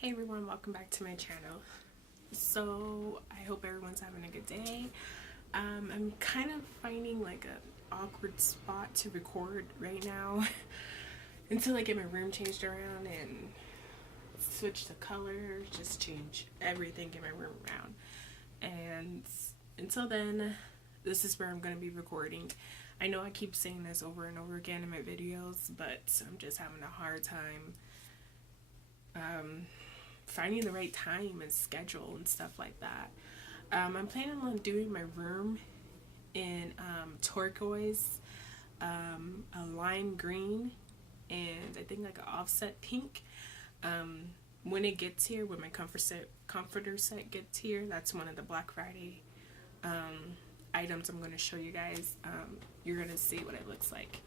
Hey everyone, welcome back to my channel. So I hope everyone's having a good day. I'm kind of finding like an awkward spot to record right now until I get my room changed around and switch the color, just change everything in my room around. And until then, this is where I'm going to be recording. I know I keep saying this over and over again in my videos, but I'm just having a hard time finding the right time and schedule and stuff like that. I'm planning on doing my room in turquoise, a lime green, and I think like an offset pink. When it gets here, when my comforter set gets here, that's one of the Black Friday items I'm going to show you guys. You're going to see what it looks like.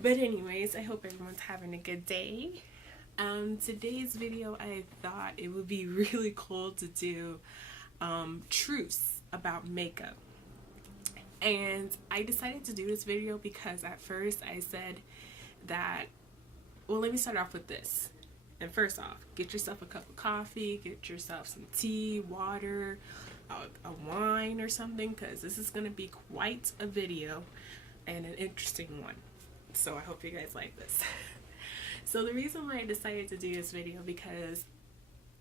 But anyways, I hope everyone's having a good day. Today's video, I thought it would be really cool to do truths about makeup. And I decided to do this video because at first I said that, well, let me start off with this. And first off, get yourself a cup of coffee, get yourself some tea, water, a wine or something, because this is going to be quite a video and an interesting one. So I hope you guys like this. So the reason why I decided to do this video, because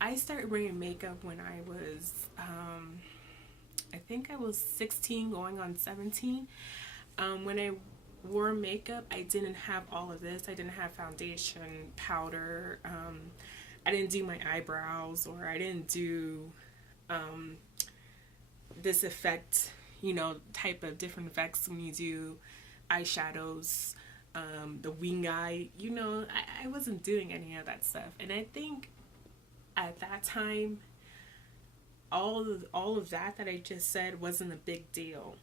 I started wearing makeup when I was, I think I was 16 going on 17. When I wore makeup, I didn't have all of this. I didn't have foundation, powder, I didn't do my eyebrows, or I didn't do this effect, you know, type of different effects when you do eyeshadows. The wing eye, you know, I wasn't doing any of that stuff. And I think at that time, all of that I just said wasn't a big deal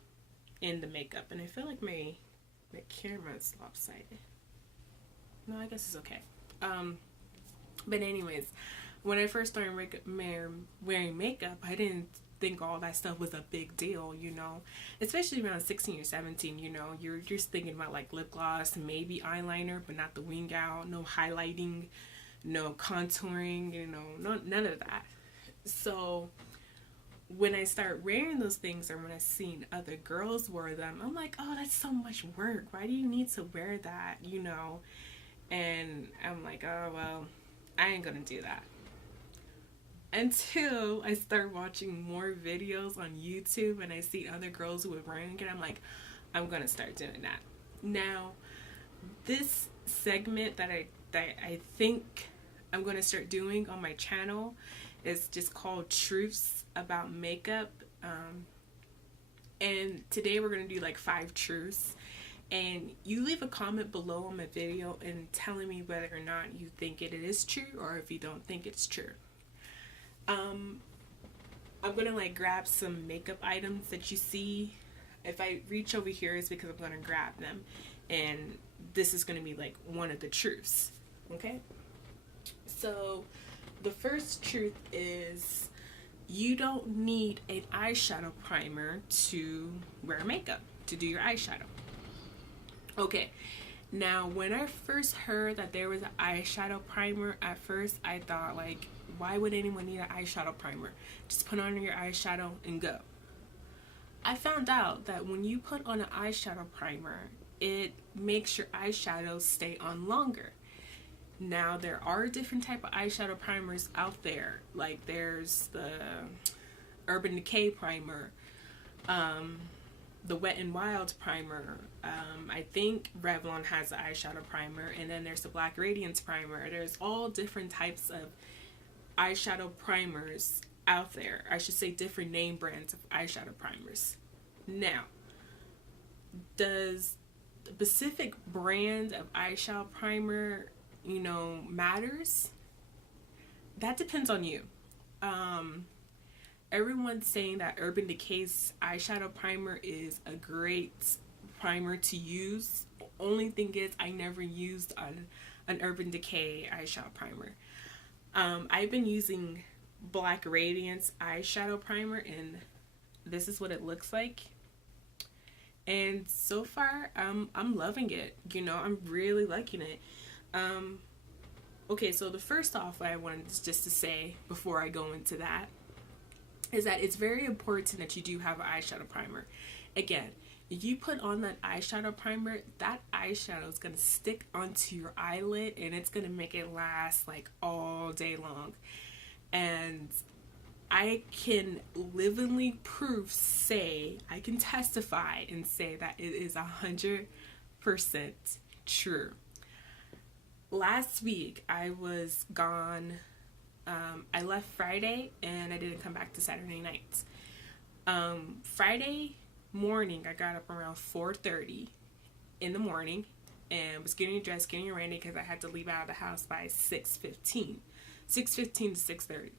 in the makeup. And I feel like my camera's lopsided. No, I guess it's okay. But anyways, when I first started wearing makeup, I didn't think all that stuff was a big deal, you know, especially around 16 or 17. You know, you're just thinking about like lip gloss, maybe eyeliner, but not the wing out, no highlighting, no contouring, you know, none of that. So when I start wearing those things, or when I seen other girls wear them, I'm like, oh, that's so much work, why do you need to wear that, you know? And I'm like, oh well, I ain't gonna do that. Until I start watching more videos on YouTube and I see other girls who are wearing it, I'm like, I'm gonna start doing that. Now, this segment that I think I'm gonna start doing on my channel is just called Truths About Makeup. And today we're gonna do like 5 truths. And you leave a comment below on my video and telling me whether or not you think it is true, or if you don't think it's true. I'm gonna like grab some makeup items that you see. If I reach over here, it's because I'm gonna grab them, and this is gonna be like one of the truths. Okay, so the first truth is you don't need an eyeshadow primer to wear makeup, to do your eyeshadow. Okay, now when I first heard that there was an eyeshadow primer, at first I thought like, why would anyone need an eyeshadow primer? Just put on your eyeshadow and go. I found out that when you put on an eyeshadow primer, it makes your eyeshadows stay on longer. Now there are different type of eyeshadow primers out there. Like there's the Urban Decay primer, the Wet n Wild primer. I think Revlon has an eyeshadow primer, and then there's the Black Radiance primer. There's all different types of eyeshadow primers out there. I should say different name brands of eyeshadow primers. Now, does the specific brand of eyeshadow primer, you know, matters? That depends on you. Everyone's saying that Urban Decay's eyeshadow primer is a great primer to use. Only thing is, I never used an Urban Decay eyeshadow primer. I've been using Black Radiance eyeshadow primer, and this is what it looks like. And so far, I'm loving it. You know, I'm really liking it. Okay, so the first off, what I wanted just to say before I go into that is that it's very important that you do have an eyeshadow primer. Again, if you put on that eyeshadow primer, that eyeshadow is going to stick onto your eyelid and it's going to make it last like all day long. And I can livingly I can testify and say that it is 100% true. Last week I was gone. I left Friday and I didn't come back to Saturday night. Friday morning I got up around 4:30 in the morning and was getting dressed, getting ready because I had to leave out of the house by 6:15 to 6:30.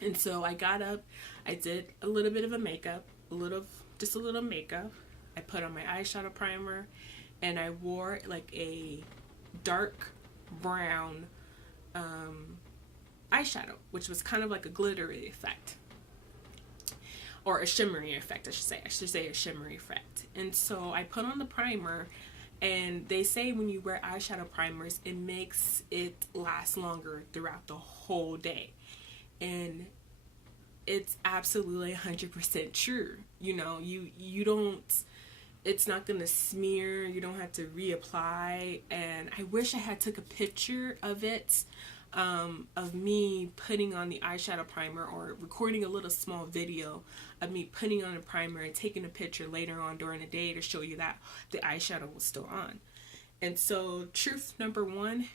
And so I got up, I did a little bit of a makeup, just a little makeup. I put on my eyeshadow primer and I wore like a dark brown eyeshadow, which was kind of like a glittery effect, or a shimmery effect, I should say a shimmery effect. And so I put on the primer, and they say when you wear eyeshadow primers, it makes it last longer throughout the whole day. And it's absolutely 100% true. You know, you don't, it's not going to smear, you don't have to reapply. And I wish I had took a picture of it, of me putting on the eyeshadow primer, or recording a little small video of me putting on a primer and taking a picture later on during the day to show you that the eyeshadow was still on. And so truth number one,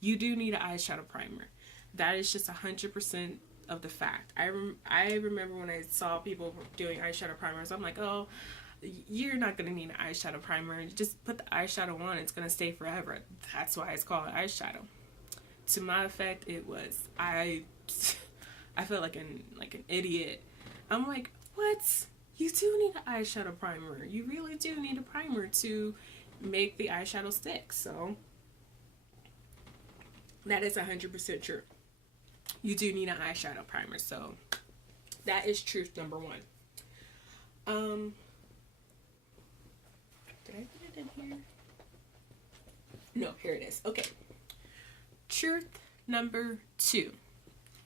you do need an eyeshadow primer. That is just 100% of the fact. I remember when I saw people doing eyeshadow primers, I'm like, oh, you're not going to need an eyeshadow primer. You just put the eyeshadow on, it's going to stay forever. That's why it's called eyeshadow. To my effect, it was, I felt like an idiot. I'm like, what? You do need an eyeshadow primer. You really do need a primer to make the eyeshadow stick. So that is 100% true. You do need an eyeshadow primer. So that is truth number one. Did I put it in here? No, here it is. Okay. Truth number two.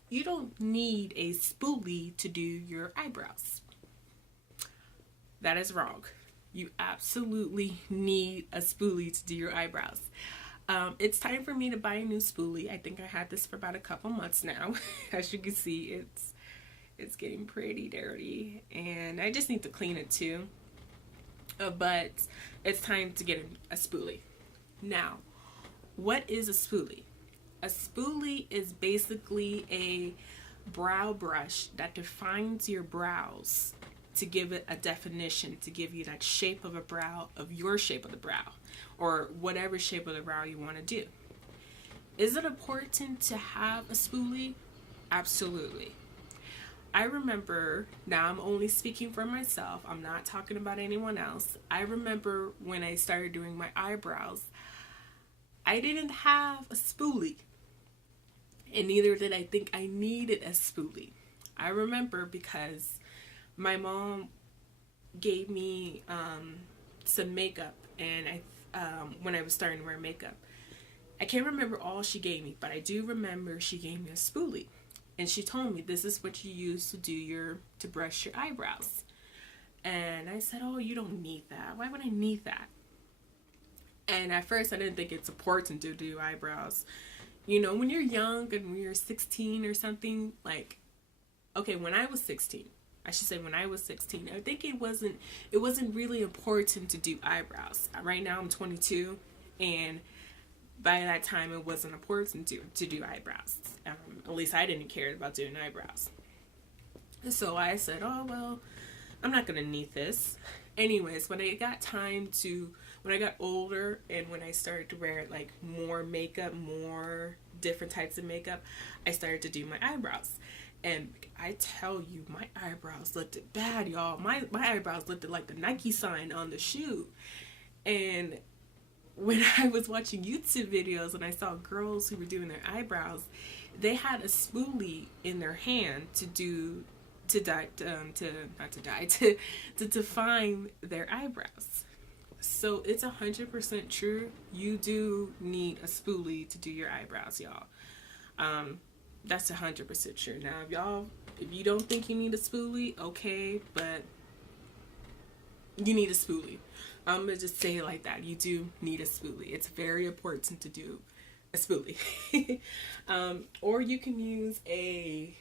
You don't need a spoolie to do your eyebrows. That is wrong. You absolutely need a spoolie to do your eyebrows. It's time for me to buy a new spoolie. I think I had this for about a couple months now. As you can see, it's getting pretty dirty, and I just need to clean it too. But it's time to get a spoolie. Now, what is a spoolie? A spoolie is basically a brow brush that defines your brows, to give it a definition, to give you that shape of a brow, of your shape of the brow, or whatever shape of the brow you want to do. Is it important to have a spoolie? Absolutely. I remember, now I'm only speaking for myself, I'm not talking about anyone else. I remember when I started doing my eyebrows, I didn't have a spoolie. And neither did I think I needed a spoolie. I remember because my mom gave me some makeup, and when I was starting to wear makeup. I can't remember all she gave me, but I do remember she gave me a spoolie. And she told me, this is what you use to brush your eyebrows. And I said, oh, you don't need that. Why would I need that? And at first I didn't think it's important to do eyebrows. You know, when you're young and when you're 16 or something, like, okay, when I was 16, I think it wasn't really important to do eyebrows. Right now I'm 22, and by that time it wasn't important to do eyebrows. At least I didn't care about doing eyebrows. So I said, oh, well, I'm not going to need this. Anyways, when I got older and when I started to wear like more makeup, more different types of makeup, I started to do my eyebrows. And I tell you, my eyebrows looked bad, y'all. My eyebrows looked like the Nike sign on the shoe. And when I was watching YouTube videos and I saw girls who were doing their eyebrows, they had a spoolie in their hand to define their eyebrows. So it's 100% true. You do need a spoolie to do your eyebrows, y'all. That's 100% true. Now, if you don't think you need a spoolie, okay, but you need a spoolie. I'm gonna just say it like that. You do need a spoolie. It's very important to do a spoolie. Or you can use a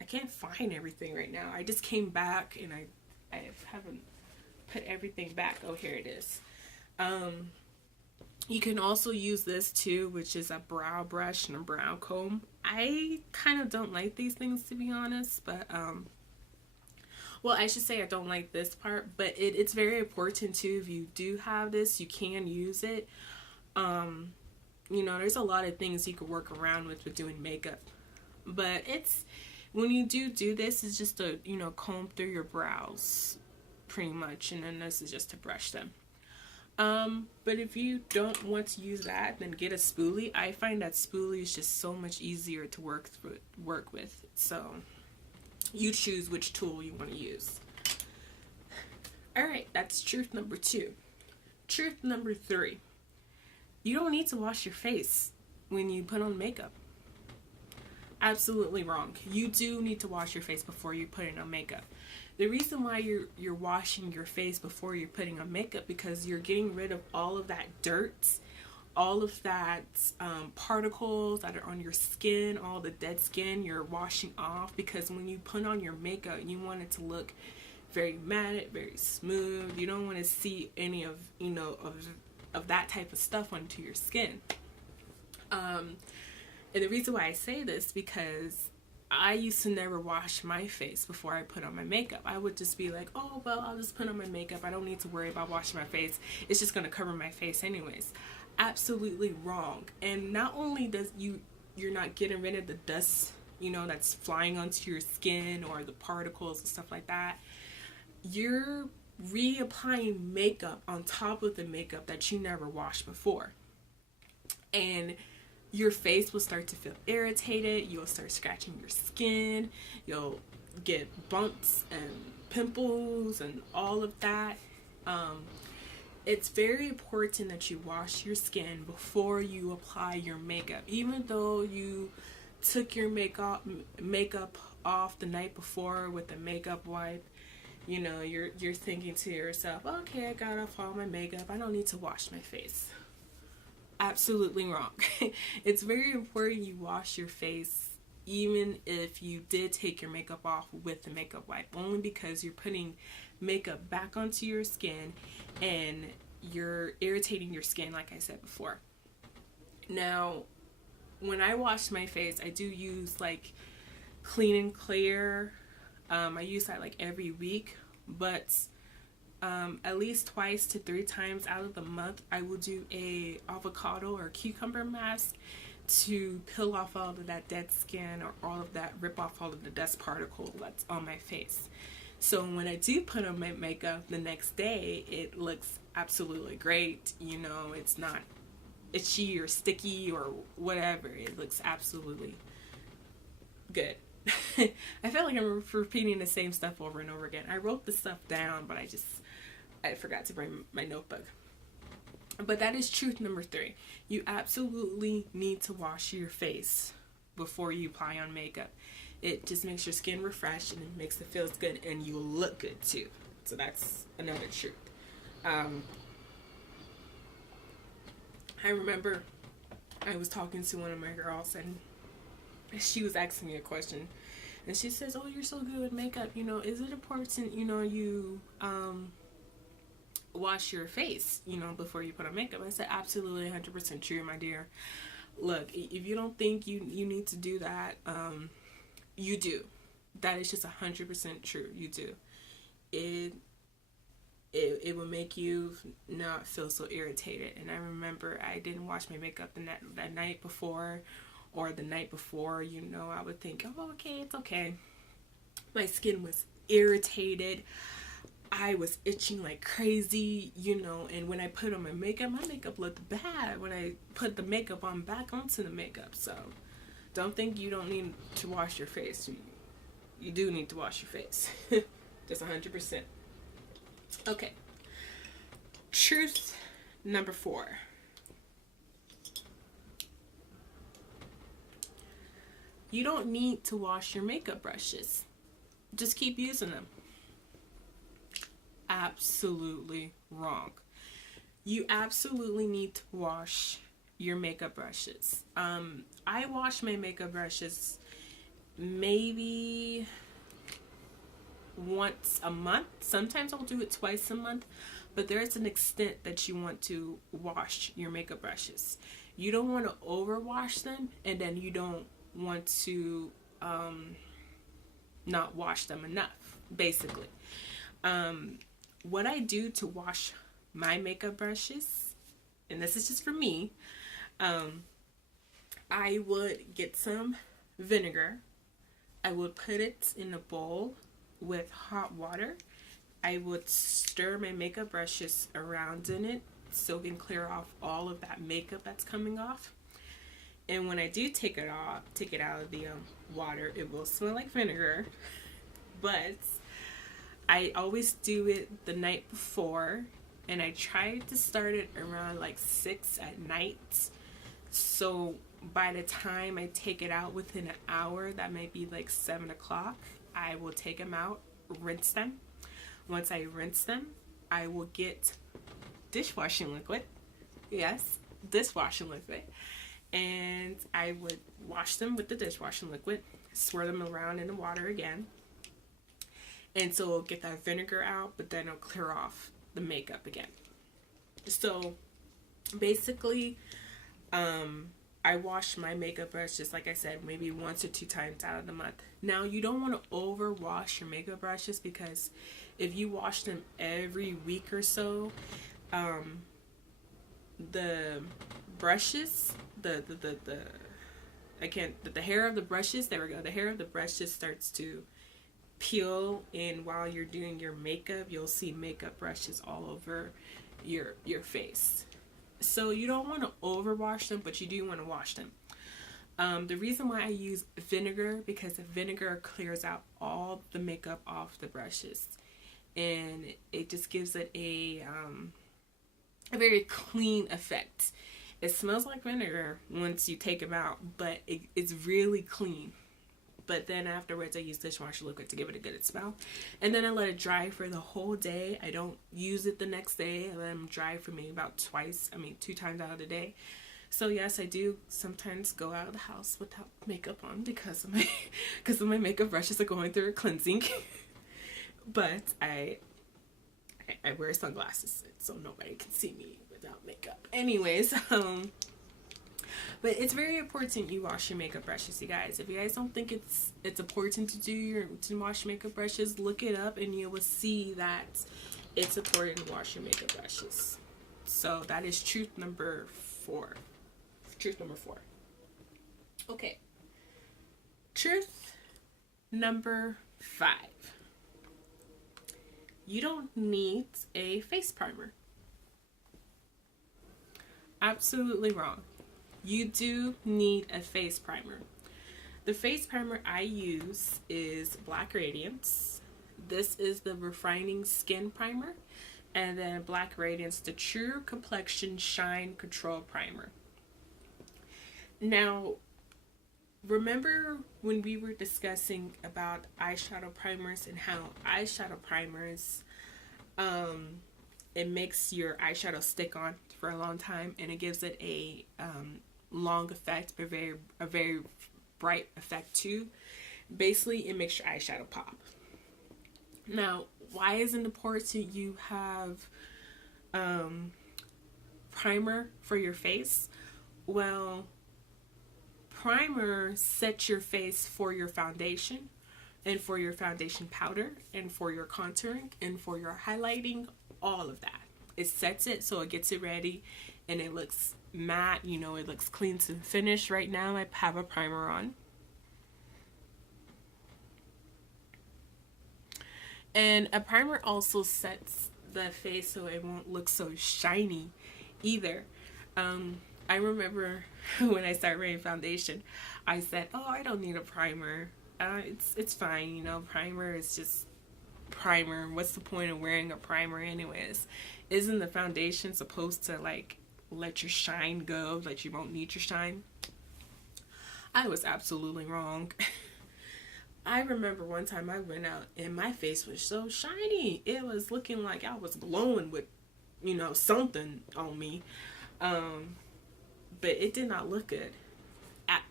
I can't find everything right now. I just came back and I haven't put everything back. Oh, here it is. You can also use this too, which is a brow brush and a brow comb. I kind of don't like these things, to be honest, but well, I should say I don't like this part, but it's very important too. If you do have this, you can use it. You know, there's a lot of things you can work around with doing makeup, but when you do this, it's just to, you know, comb through your brows pretty much, and then this is just to brush them. But if you don't want to use that, then get a spoolie. I find that spoolie is just so much easier to work with. So you choose which tool you want to use. Alright, that's truth number 2. Truth number 3. You don't need to wash your face when you put on makeup. Absolutely wrong. You do need to wash your face before you put on makeup. The reason why you're washing your face before you're putting on makeup, because you're getting rid of all of that dirt, all of that particles that are on your skin, all the dead skin you're washing off, because when you put on your makeup, you want it to look very matte, very smooth. You don't want to see any of, you know, of that type of stuff onto your skin. And the reason why I say this, because I used to never wash my face before I put on my makeup. I would just be like, oh, well, I'll just put on my makeup. I don't need to worry about washing my face. It's just going to cover my face anyways. Absolutely wrong. And not only does you're not getting rid of the dust, you know, that's flying onto your skin or the particles and stuff like that, you're reapplying makeup on top of the makeup that you never washed before. And your face will start to feel irritated. You'll start scratching your skin. You'll get bumps and pimples and all of that. It's very important that you wash your skin before you apply your makeup. Even though you took your makeup off the night before with a makeup wipe, you know, you're thinking to yourself, okay, I got off all my makeup. I don't need to wash my face. Absolutely wrong. It's very important you wash your face even if you did take your makeup off with the makeup wipe, only because you're putting makeup back onto your skin and you're irritating your skin, like I said before. Now, when I wash my face, I do use like Clean and Clear. I use that like every week, but at least 2 to 3 times out of the month, I will do a avocado or cucumber mask to peel off all of that dead skin or all of that, rip off all of the dust particle that's on my face. So when I do put on my makeup the next day, it looks absolutely great. You know, it's not itchy or sticky or whatever. It looks absolutely good. I feel like I'm repeating the same stuff over and over again. I wrote the stuff down, but I forgot to bring my notebook. But that is truth number 3. You absolutely need to wash your face before you apply on makeup. It just makes your skin refreshed and it makes it feel good, and you look good too. So that's another truth. I remember I was talking to one of my girls and she was asking me a question, and she says, oh, you're so good with makeup, you know, is it important, you know, you wash your face, you know, before you put on makeup? I said, absolutely 100% true, my dear. Look, if you don't think you need to do that, you do. That is just 100% true. You do. It will make you not feel so irritated. And I remember I didn't wash my makeup that night before, or the night before, you know, I would think, oh, okay, it's okay. My skin was irritated. I was itching like crazy, you know, and when I put on my makeup looked bad when I put the makeup on back onto the makeup. So don't think you don't need to wash your face. You do need to wash your face. Just 100%. Okay. Truth number 4. You don't need to wash your makeup brushes. Just keep using them. Absolutely wrong. You absolutely need to wash your makeup brushes. I wash my makeup brushes maybe once a month. Sometimes I'll do it twice a month, but there's an extent that you want to wash your makeup brushes. You don't want to overwash them, and then you don't want to not wash them enough, basically. What I do to wash my makeup brushes, and this is just for me, I would get some vinegar. I would put it in a bowl with hot water. I would stir my makeup brushes around in it so it can clear off all of that makeup that's coming off. And when I do take it out of the water, it will smell like vinegar. But I always do it the night before, and I try to start it around like 6 at night. So by the time I take it out within an hour, that might be like 7 o'clock, I will take them out, rinse them. Once I rinse them, I will get dishwashing liquid. Yes, dishwashing liquid. And I would wash them with the dishwashing liquid, swirl them around in the water again. And so it'll get that vinegar out, but then it'll clear off the makeup again. So basically, I wash my makeup brush, just like I said, maybe once or 2 times out of the month. Now, you don't want to over wash your makeup brushes, because if you wash them every week or so, the brushes, the hair of the brushes, there we go, the hair of the brushes starts to peel, and while you're doing your makeup, you'll see makeup brushes all over your face. So you don't want to overwash them, but you do want to wash them. The reason why I use vinegar, because the vinegar clears out all the makeup off the brushes, and it just gives it a very clean effect. It smells like vinegar once you take them out, but it's really clean. But then afterwards, I use dishwasher liquid to give it a good smell. And then I let it dry for the whole day. I don't use it the next day. I let them dry for me about 2 times out of the day. So yes, I do sometimes go out of the house without makeup on because of my makeup brushes are going through a cleansing. But I wear sunglasses so nobody can see me without makeup. Anyways, but it's very important you wash your makeup brushes, you guys. If you guys don't think it's important to wash makeup brushes, look it up and you will see that it's important to wash your makeup brushes. So that is truth number 4. Truth number 4. Okay. Truth number 5. You don't need a face primer. Absolutely wrong. You do need a face primer. The face primer I use is Black Radiance. This is the Refining Skin Primer. And then Black Radiance, the True Complexion Shine Control Primer. Now, remember when we were discussing about eyeshadow primers and how eyeshadow primers, it makes your eyeshadow stick on for a long time, and it gives it a long effect, but a very bright effect too. Basically, it makes your eyeshadow pop. Now, why is it important you have primer for your face? Well, primer sets your face for your foundation, and for your foundation powder, and for your contouring, and for your highlighting, all of that. It sets it so it gets it ready, and it looks matte, it looks clean to the finish. Right now I have a primer on. And a primer also sets the face so it won't look so shiny either. I remember when I started wearing foundation, I said, oh, I don't need a primer. It's fine, primer is just primer? What's the point of wearing a primer anyways? Isn't the foundation supposed to like let your shine go, that you won't need your shine? I was absolutely wrong. I remember one time I went out and my face was so shiny. It was looking like I was glowing with, you know, something on me. But it did not look good.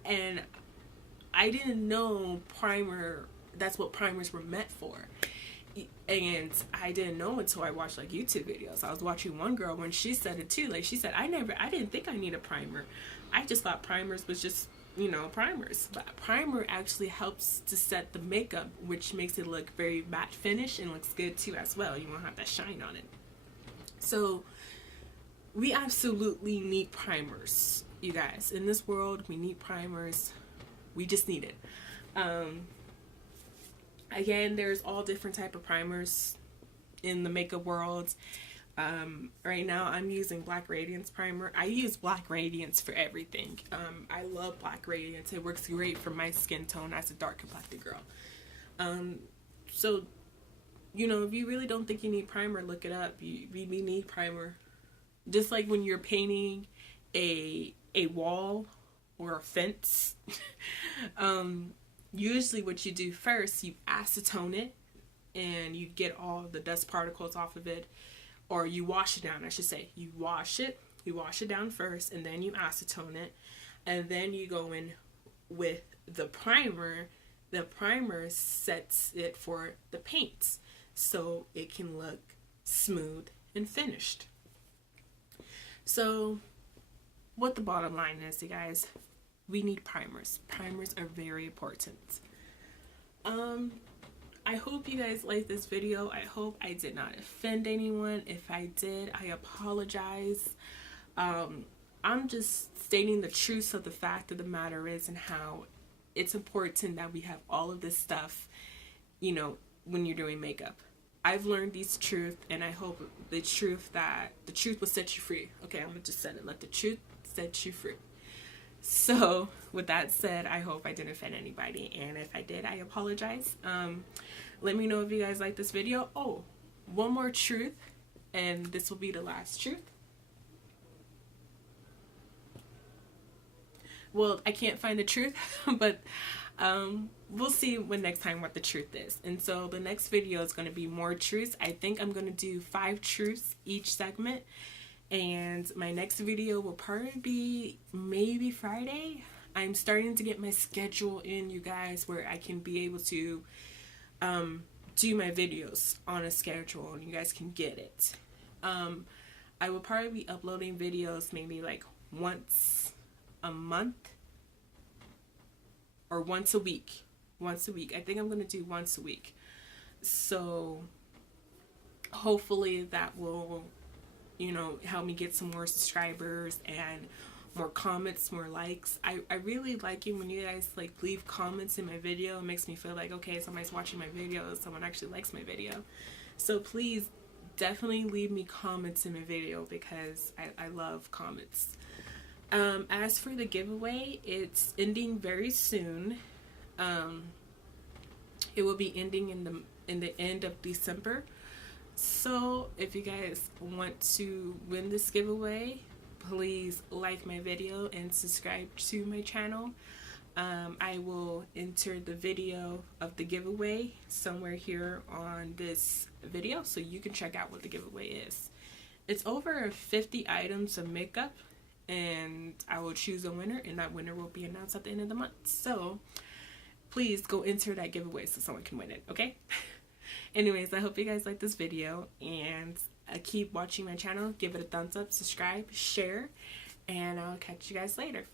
And I didn't know that's what primers were meant for. And I didn't know until I watched like YouTube videos. I was watching one girl when she said it too. Like she said, I didn't think I need a primer. I just thought primers was just, you know, primers. But a primer actually helps to set the makeup, which makes it look very matte finish and looks good too as well. You won't have that shine on it. So we absolutely need primers, you guys. In this world, we need primers. We just need it. Again, there's all different type of primers in the makeup world. Right now I'm using Black Radiance primer. I use Black Radiance for everything. I love Black Radiance. It works great for my skin tone as a dark complected girl. So, you know, if you really don't think you need primer, look it up. You need primer. Just like when you're painting a wall or a fence. Usually what you do first, you acetone it and you get all the dust particles off of it, or you wash it down, I should say. You wash it down first, and then you acetone it, and then you go in with the primer. The primer sets it for the paints so it can look smooth and finished. So what the bottom line is, you guys, we need primers. Primers are very important. I hope you guys liked this video. I hope I did not offend anyone. If I did, I apologize. I'm just stating the truth of the fact of the matter is, and how it's important that we have all of this stuff, you know, when you're doing makeup. I've learned these truth, and I hope the truth will set you free. Okay, I'm gonna just say it. Let the truth set you free. So with that said, I hope I didn't offend anybody, and if I did, I apologize. Let me know if you guys like this video. Oh, one more truth, and this will be the last truth. Well, I can't find the truth, but we'll see when next time what the truth is. And so the next video is going to be more truths. I think I'm going to do 5 truths each segment. And my next video will probably be maybe Friday. I'm starting to get my schedule in, you guys, where I can be able to do my videos on a schedule and you guys can get it. I will probably be uploading videos maybe like once a month or once a week. Once a week. I think I'm going to do once a week. So hopefully that will, you know, help me get some more subscribers and more comments, more likes. I really like it when you guys like leave comments in my video. It makes me feel like, okay, somebody's watching my video, someone actually likes my video. So please definitely leave me comments in my video because I love comments. As for the giveaway, it's ending very soon. It will be ending in the end of December. So if you guys want to win this giveaway, please like my video and subscribe to my channel. I will enter the video of the giveaway somewhere here on this video so you can check out what the giveaway is. It's over 50 items of makeup, and I will choose a winner, and that winner will be announced at the end of the month. So please go enter that giveaway so someone can win it, okay? Anyways, I hope you guys like this video, and keep watching my channel. Give it a thumbs up, subscribe, share, and I'll catch you guys later.